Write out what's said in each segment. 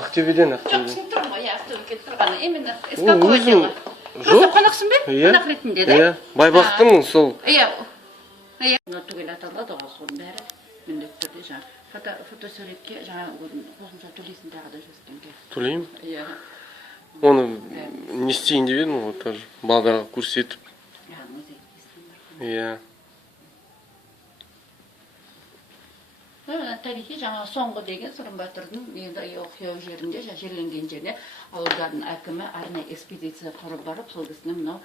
Ақтөбеден. Жоқ, сен тұрмын ғой, Ақтөбеге келіп тұрғаны. Именно эскапологияға. Жоқ. Қонақсың ба? Иә. Қонақ ретінде, да? Иә. Байбақтың сол. Иә. Иә. Түгел аталады ғой соның бәрі. Міндетті түрде жаңа фотосуретке жаңа қосымша төлейсің тағы да 100 теңге. Төлеймін. Иә. Оны не істейін деп едім ғой, тоже балдарға көрсетіп. Иә. Тарихи жаңа соңғы деген Сырым Батырдың енді оқиға жерінде, жерленген жеріне ауылдардың әкімі арнайы экспедиция құрып барып, сол кісінің мынау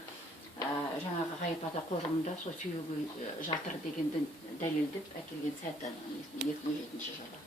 жаңағы ғайып ата қорымында сол сүйегі жатыр дегенді дәлелдеп әкелген сәті 2007 жылы.